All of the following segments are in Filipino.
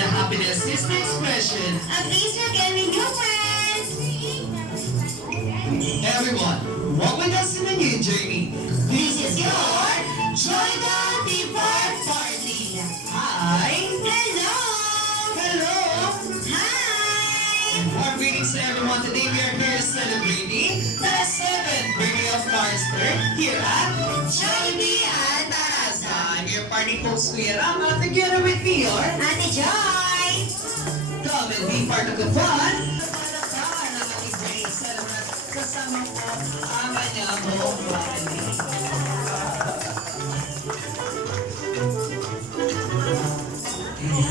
the happiness is the expression. At least you're getting new friends. Everyone, walk with us in a new journey. This is your Joy the Park Party. Hi! Hello. Hello! Hi. Our greetings to everyone. Today we are here celebrating the 7th birthday of Carlster here at Jollibee at Tarasa. I'm your party host, Kuya Rama, together with me, your Ate Joy. come and be part of the fun. Palakpakan ang ating great celebrant. Kasama ko ang kanyang buong family.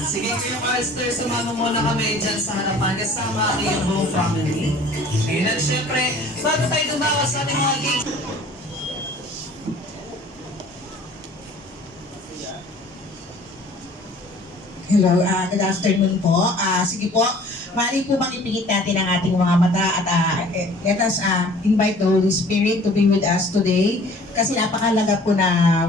Sige Kuya Carlster, sumama muna kami dyan sa harapan kasama ang iyong buong family. Ngayon at syempre, bago tayo dumawa sa ating mga game. Hello, good afternoon po. Sige po, maaari po bang ipingit natin ang ating mga mata at let us invite the Holy Spirit to be with us today. Kasi napakalaga po na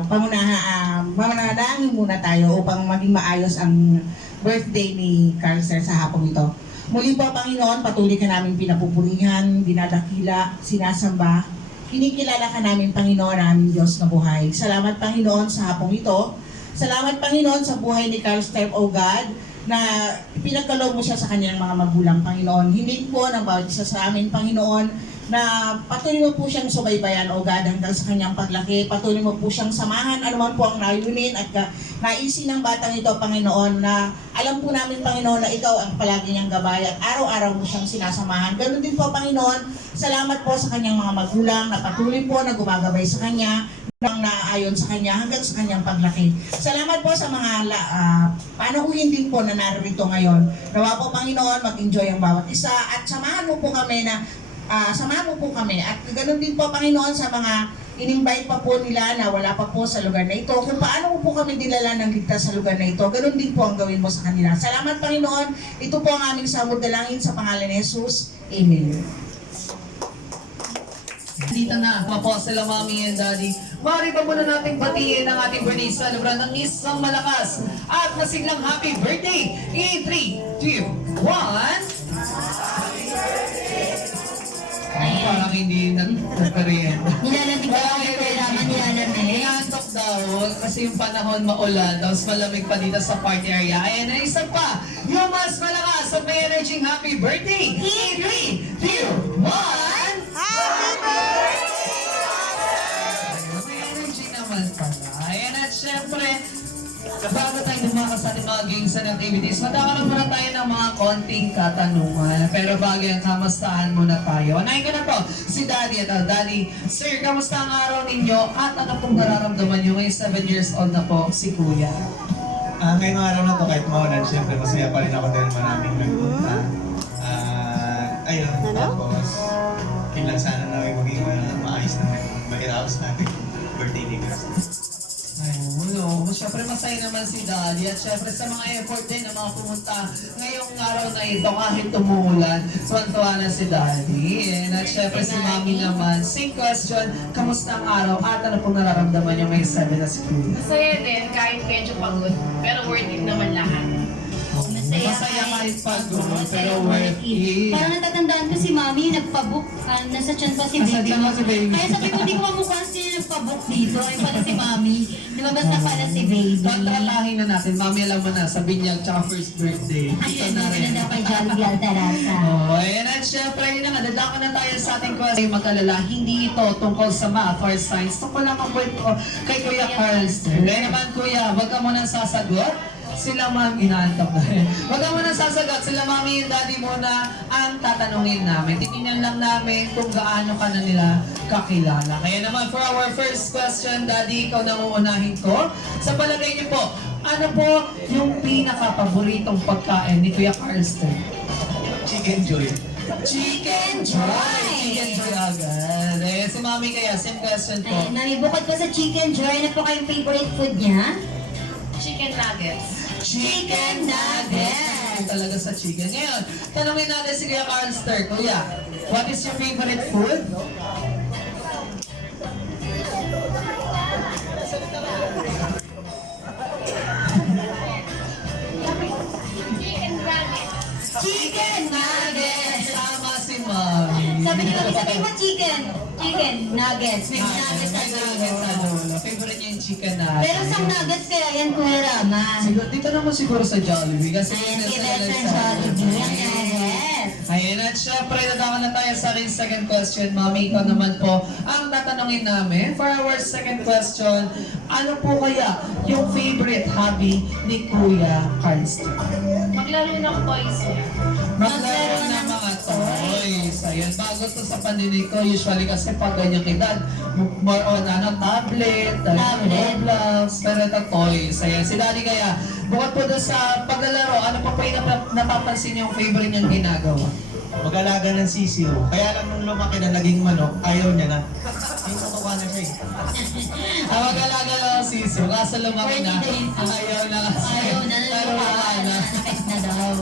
manalangin muna tayo upang maging maayos ang birthday ni Carlster sa hapong ito. Muli po, Panginoon, patuloy ka namin pinapupurihan, dinadakila, sinasamba. Kinikilala ka namin, Panginoon, aming Diyos na buhay. Salamat, Panginoon, sa hapong ito. Salamat, Panginoon, sa buhay ni Carlster, O God, na pinagkaloob mo siya sa kanyang mga magulang, Panginoon. Hindi po ng bawat isa sa amin, Panginoon, na patuloy mo po siyang subaybayan, O God, hanggang sa kanyang paglaki. Patuloy mo po siyang samahan, anuman po ang layunin at naisin ng batang ito, Panginoon, na alam po namin, Panginoon, na ikaw ang palagi niyang gabay at araw-araw mo siyang sinasamahan. Ganun din po, Panginoon, salamat po sa kanyang mga magulang na patuloy po na gumagabay sa kanya, nang naayon sa kanya hanggang sa kanyang paglaki. Salamat po sa mga panauhin din po na narito ngayon. Nawa po, Panginoon, mag-enjoy ang bawat isa at samahan mo po kami at ganoon din po, Panginoon, sa mga in-invite pa po nila na wala pa po sa lugar na ito. Kung paano mo po kami dinala ng ligtas sa lugar na ito, ganoon din po ang gawin mo sa kanila. Salamat, Panginoon. Ito po ang aming samod dalangin sa pangalan ni Jesus. Amen. Dito na, po sila Mommy and Daddy. Maaari pa muna nating batiin ang ating birthday celebrant ng isang malakas at masiglang happy birthday in 3, 2, 1. Ay, parang hindi nagkariyan. Nilalamig ka kami kaya naman nilalamig. Inaantok daw kasi yung panahon maulan, tapos malamig pa dito sa party area. Ayan na isa pa, yung mas malakas at may energy happy birthday in 3, 2, 1. May energy naman pala. Ayan at syempre, bago tayo dumakas sa ating mga games and activities, matakaroon muna tayo ng mga konting katanungan. Pero bago yan, kamustahan muna tayo. Unahin ko na po, si Daddy at Daddy. Sir, kamusta ang araw ninyo? At ano pong nararamdaman nyo ngayong 7 years old na po si Kuya? Ngayong araw na to, kahit maulan, syempre masaya pa rin ako dahil maraming nagpunta. Ayun, tapos, kailan sana na maging maayos na mairaos natin birthday ni Chris. Ayun, syempre masaya naman si Daddy at syempre sa mga effort din na mga pumunta ngayong araw na ito kahit umuulan, tuwan-tuwa na si Daddy. And at syempre si Mami naman, same question, kamusta ang araw at ano pong nararamdaman niyo ngayong 7 na si Kuya? Masaya din kahit medyo pagod, pero worth it naman lahat. Masaya kahit pagod, pero worth it. Parang natatandaan ko si Mami, nagpabook, nasa tiyan pa si Nasa baby. tiyan pa si baby. Kaya sabi ko, di ko mamukha sila nagpabook dito. Ay pala si Mami. Lumabas na pala si baby. Pagtratahin na natin, Mami alam mo na, sa binyag tsaka first birthday. Ito Ayun, na rin. na kay Jollibee Altarasa. Oh, ayan at syempre, yun na nga, dadako na tayo sa ating question. Mag-alala, hindi ito tungkol sa math or science. Tungkol lang ang kwento kay Kuya Carlster. Kaya naman Kuya, wag ka munang sasagot. Sila Mami, inaantok na rin. Wag ka munang sasagot. Sila Mami and Daddy muna ang tatanungin namin. Titingnan lang namin kung gaano ka na nila kakilala. Kaya naman, for our first question, Daddy, ikaw na uunahin ko. Sa palagay niyo po, ano po yung pinaka-paboritong pagkain ni Kuya Carlster? Chicken Joy. Chicken Joy! Chicken Joy agad. Eh, si Mami kaya, same question po. Ayun, Mami, bukod pa sa Chicken Joy, ano po kayong favorite food niya? Chicken nuggets. Chicken nuggets! Talaga sa chicken. Ngayon, tanongin natin si Kuya Carlster. Kuya, what is your favorite food? Mami. Sabi ni Mami, sabi mo chicken. Chicken, nuggets. May nuggets sa Nuggets sa dulo. dulo. Favorite niya yung chicken nuggets. Pero sa nuggets kaya yan, Kuya Rama. Siguro, dito naman siguro sa Jollibee. Kasi Ayan, nasa kay Best Friend sa- Jollibee. Yan, nuggets. Ayan, at syempre, nadama na tayo sa aking second question, Mami. Ikaw naman po, ang tatanungin namin for our second question, ano po kaya yung favorite hobby ni Kuya Carlster? Maglaro ng toys. Maglaro ng mga toys. Ayan, bago to sa pandinig ko, usually kasi pag ganyang edad, more on tablet, Roblox, pero ito toys. Ayan, si Daddy kaya, bukod po doon sa paglalaro, ano pa po yung napapansin yung favorite niyang ginagawa? Mag-alaga ng sisiw. Kaya lang nung lumaki na naging manok, ayaw niya na. Yung matuka na siya eh. Ang mag-alaga lang ang siso, kaso lumaki na, ayaw na kasi. Ayaw na, Pero wala na. nanakit na daw.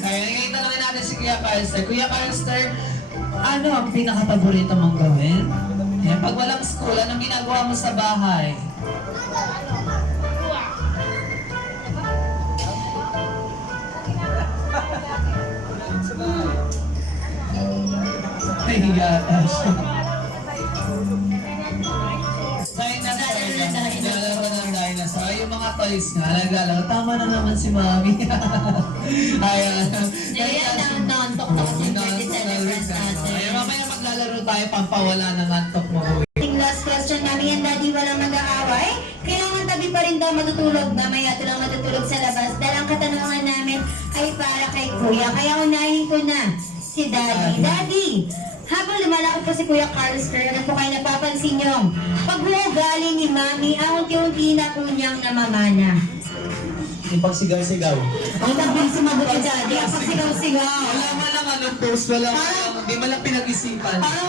Ayan, ngayon tanongin natin si Kuya Carlster. Kuya Carlster, ano ang pinaka-paborito mong gawin? Ayan, pag walang school, anong ginagawa mo sa bahay? Nahiya na siya. Naglalaro ng dinosaur. Yung mga toys nga, naglalaro. Tama na naman si Mami. Ayan. Ayan, nantok na kasi yung 37 natin. Ayan, mamaya maglalaro tayo pampawala ng antok mo. Yung last question namin yan, Daddy, walang mag-aaway. Kailangan tabi pa rin daw matutulog. Mamaya ito lang matutulog sa labas. Dahil ang katanungan namin ay para kay Kuya. Kaya unahin ko na si Daddy. Daddy, habang lumalaki po si Kuya Carlster, ano po kayo napapansin nyo? Pag-uugali ni Mami, ang unti-unti na po niyang namamana. Yung pagsigaw-sigaw. Ang tabi sumagot si Daddy, ang pagsigaw-sigaw. Wala man lang anong post, wala man lang, di man lang pinag-isipan. Parang